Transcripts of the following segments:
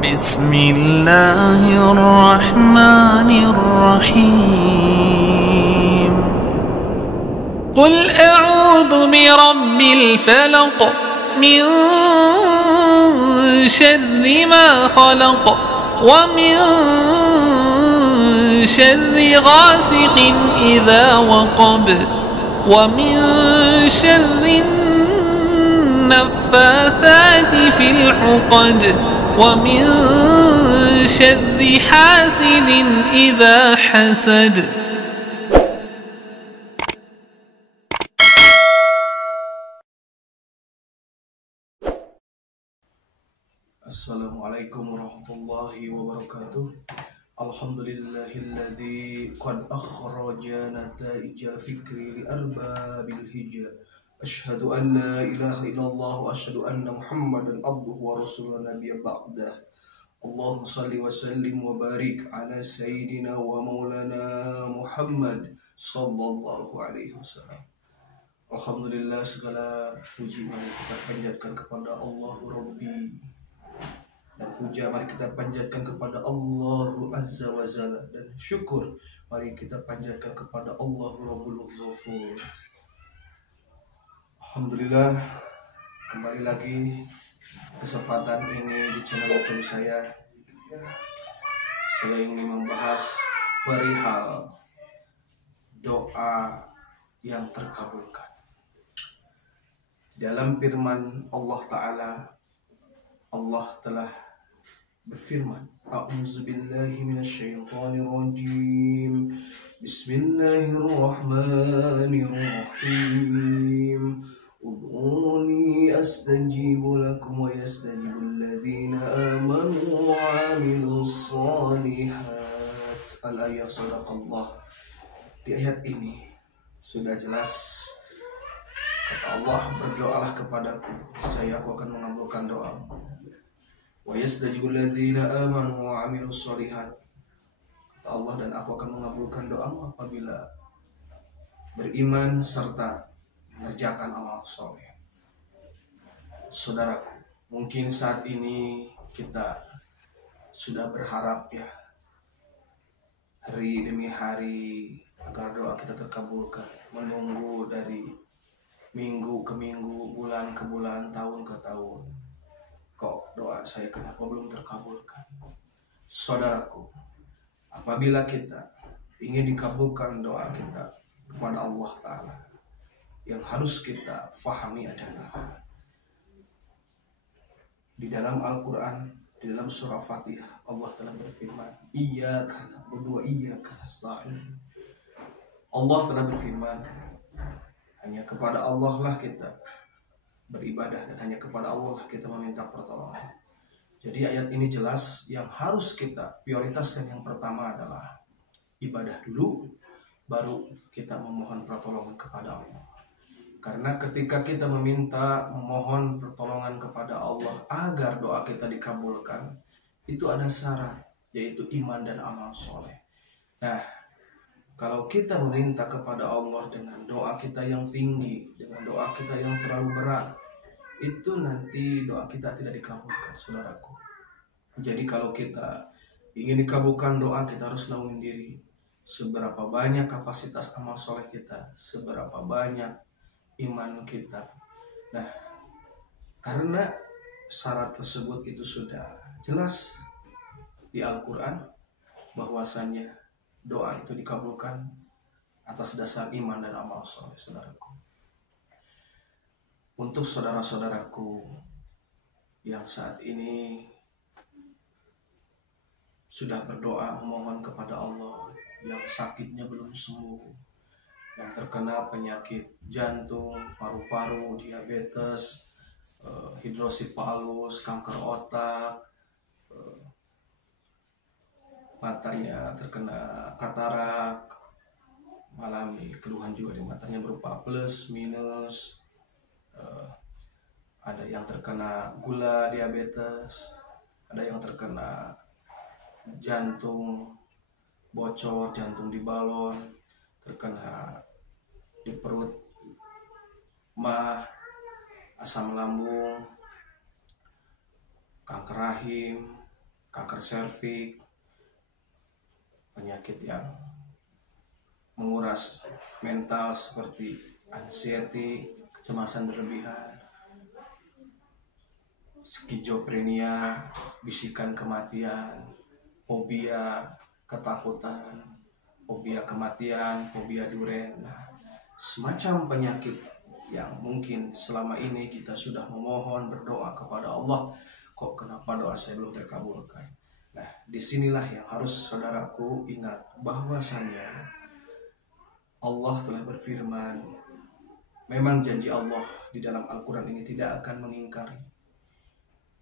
بسم الله الرحمن الرحيم قل أعوذ برب الفلق من شر ما خلق ومن شر غاسق إذا وقب ومن شر النفاثات في العقد ومن شر حاسد إذا حسد. Assalamualaikum warahmatullahi wabarakatuh. Alhamdulillahilladzi qad akhraja nataijal fikri li arbabil hijab. Asyhadu an la ilaha illallah wa asyhadu anna Muhammadan abduhu wa rasuluhu nabiyya ba'dah. Allahumma salli wa sallim wa barik ala sayyidina wa maulana Muhammad sallallahu alaihi wasallam. Alhamdulillah, segala puji mari kita panjatkan kepada Allah Rabbi, dan puja mari kita panjatkan kepada Allah Azza wa Jalla, dan syukur mari kita panjatkan kepada Allah Rabbul Ghafur. Alhamdulillah, kembali lagi kesempatan ini di channel YouTube saya ingin membahas perihal doa yang terkabulkan. Dalam firman Allah Ta'ala, Allah telah berfirman, A'udzubillahi minasyaitonirrajim. Bismillahirrahmanirrahim. Ud'uni astajibu lakum wa yastajibul ladzina amanu wa 'amilus shalihat. Al-ayah, sadaqallah. Di ayat ini sudah jelas kata Allah, berdoalah kepadaku, niscaya aku akan mengabulkan doamu. Wa yastajibul ladzina amanu wa 'amilus shalihat. Kata Allah, dan aku akan mengabulkan doamu apabila beriman serta mengerjakan amal soleh. Saudaraku, mungkin saat ini kita sudah berharap ya, hari demi hari agar doa kita terkabulkan, menunggu dari minggu ke minggu, bulan ke bulan, tahun ke tahun. Kok doa saya kenapa belum terkabulkan? Saudaraku, apabila kita ingin dikabulkan doa kita kepada Allah Ta'ala, yang harus kita fahami adalah di dalam Al-Quran, di dalam surah Fatihah, Allah telah berfirman, Iyyaka na'budu wa iyyaka nasta'in. Allah telah berfirman, hanya kepada Allah lah kita beribadah, dan hanya kepada Allah lah kita meminta pertolongan. Jadi ayat ini jelas, yang harus kita prioritaskan yang pertama adalah ibadah dulu, baru kita memohon pertolongan kepada Allah. Karena ketika kita memohon pertolongan kepada Allah agar doa kita dikabulkan, itu ada syarat, yaitu iman dan amal soleh. Nah, kalau kita meminta kepada Allah dengan doa kita yang tinggi, dengan doa kita yang terlalu berat, itu nanti doa kita tidak dikabulkan, saudaraku. Jadi kalau kita ingin dikabulkan doa, kita harus nawin diri. Seberapa banyak kapasitas amal soleh kita, seberapa banyak iman kita. Nah, karena syarat tersebut itu sudah jelas di Al-Quran, bahwasannya doa itu dikabulkan atas dasar iman dan amal soleh, saudaraku. Untuk saudara-saudaraku yang saat ini sudah berdoa memohon kepada Allah, yang sakitnya belum sembuh, yang terkena penyakit jantung, paru-paru, diabetes, hidrosifalus, kanker otak, matanya terkena katarak, mengalami keluhan juga di matanya berupa plus, minus, ada yang terkena gula, diabetes, ada yang terkena jantung bocor, jantung di balon, terkena di perut, mah, asam lambung, kanker rahim, kanker serviks, penyakit yang menguras mental seperti anxiety, kecemasan berlebihan, skizofrenia, bisikan kematian, fobia ketakutan, fobia kematian, fobia duren. Nah, semacam penyakit yang mungkin selama ini kita sudah memohon berdoa kepada Allah, kok kenapa doa saya belum terkabulkan. Nah, disinilah yang harus saudaraku ingat bahwasannya Allah telah berfirman, memang janji Allah di dalam Al-Quran ini tidak akan mengingkari.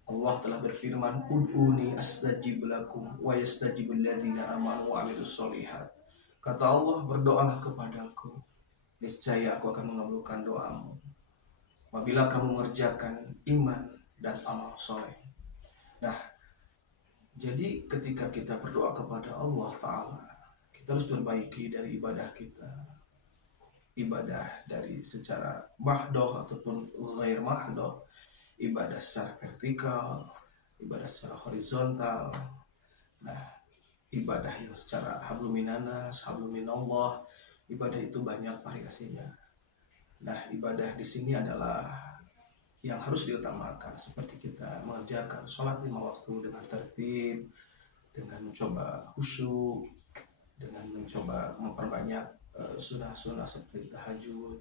Allah telah berfirman, ud'uni astajib lakum wa yastajibul ladzina amanu wa amilus sholihat. Kata Allah, berdoalah kepadaku, niscaya aku akan mengabulkan doamu apabila kamu mengerjakan iman dan amal soleh. Nah, jadi ketika kita berdoa kepada Allah Ta'ala, kita harus perbaiki dari ibadah kita, ibadah dari secara mahdoh ataupun ghair mahdoh, ibadah secara vertikal, ibadah secara horizontal. Nah, ibadah yang secara habluminanas, habluminallah, ibadah itu banyak variasinya. Nah, ibadah di sini adalah yang harus diutamakan, seperti kita mengerjakan sholat 5 waktu dengan tertib, dengan mencoba khusyuk, dengan mencoba memperbanyak sunah-sunah seperti tahajud,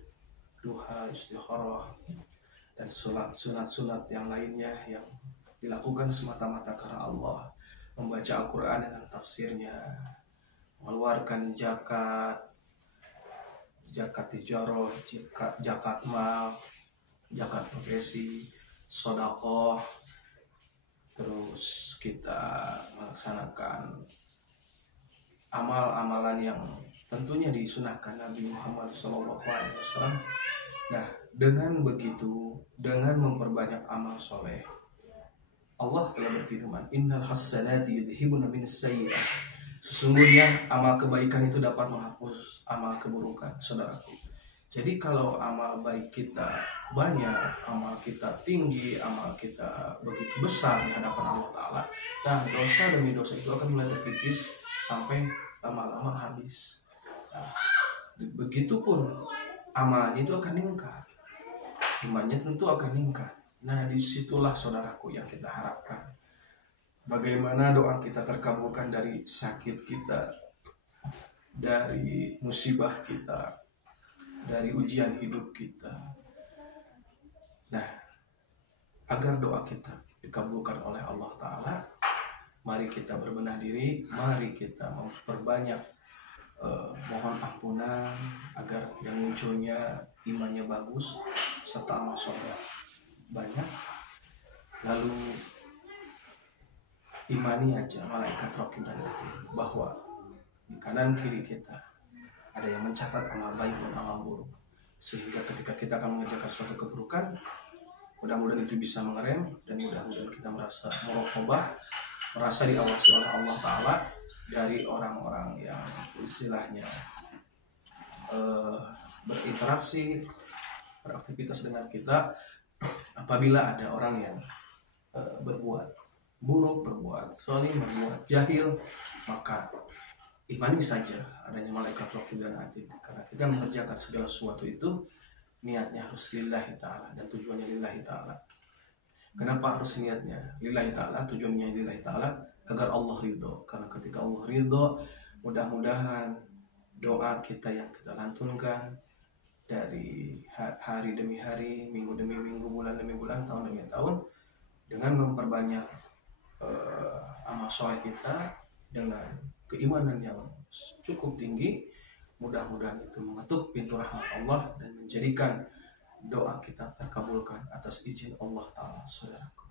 duha, istikharah, dan sunat-sunat yang lainnya yang dilakukan semata-mata karena Allah. Membaca Al-Quran dengan tafsirnya, mengeluarkan zakat tijarah, zakat mal, zakat progresi, sedekah. Terus kita melaksanakan amal-amalan yang tentunya disunahkan Nabi Muhammad SAW. Nah, dengan begitu, dengan memperbanyak amal soleh, Allah telah berfirman, innal hasanati yudhibuna minas sayyi'ah. Sesungguhnya amal kebaikan itu dapat menghapus amal keburukan, saudaraku. Jadi kalau amal baik kita banyak, amal kita tinggi, amal kita begitu besar di hadapan Allah Ta'ala, dan dosa demi dosa itu akan mulai terkikis sampai lama-lama habis. Nah, begitupun amalnya itu akan meningkat, imannya tentu akan meningkat. Nah, disitulah saudaraku yang kita harapkan. Bagaimana doa kita terkabulkan dari sakit kita, dari musibah kita, dari ujian hidup kita. Nah, agar doa kita dikabulkan oleh Allah Ta'ala, mari kita berbenah diri, mari kita memperbanyak mohon ampunan agar yang munculnya imannya bagus serta amal soleh banyak. Lalu imani aja malaikat raqib dan atid bahwa di kanan kiri kita ada yang mencatat amal baik dan amal buruk, sehingga ketika kita akan mengerjakan suatu keburukan, mudah-mudahan itu bisa mengerem, dan mudah-mudahan kita merasa muraqabah, merasa diawasi oleh Allah Ta'ala dari orang-orang yang istilahnya berinteraksi, beraktivitas dengan kita. Apabila ada orang yang berbuat buruk, berbuat zalim, berbuat jahil, maka imani saja adanya malaikat raqib dan atid, karena kita mengerjakan segala sesuatu itu niatnya harus lillahi ta'ala dan tujuannya lillahi ta'ala. Kenapa harus niatnya lillahi ta'ala, tujuannya lillahi ta'ala? Agar Allah ridho, karena ketika Allah ridho, mudah-mudahan doa kita yang kita lantunkan dari hari demi hari, minggu demi minggu, bulan demi bulan, tahun demi tahun, dengan memperbanyak amal soleh kita dengan keimanan yang cukup tinggi, mudah-mudahan itu mengetuk pintu rahmat Allah dan menjadikan doa kita terkabulkan atas izin Allah Ta'ala, saudaraku.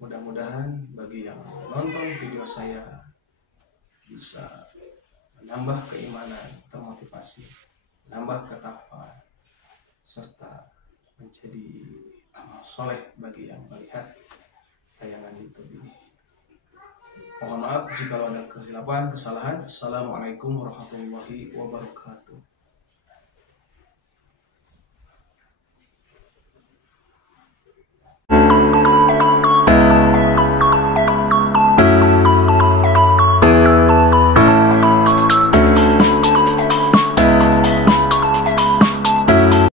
Mudah-mudahan bagi yang nonton video saya bisa menambah keimanan, termotivasi, menambah ketakwaan, serta menjadi amal soleh bagi yang melihat tayangan YouTube ini. Mohon maaf jika ada kesilapan, kesalahan. Assalamualaikum warahmatullahi wabarakatuh.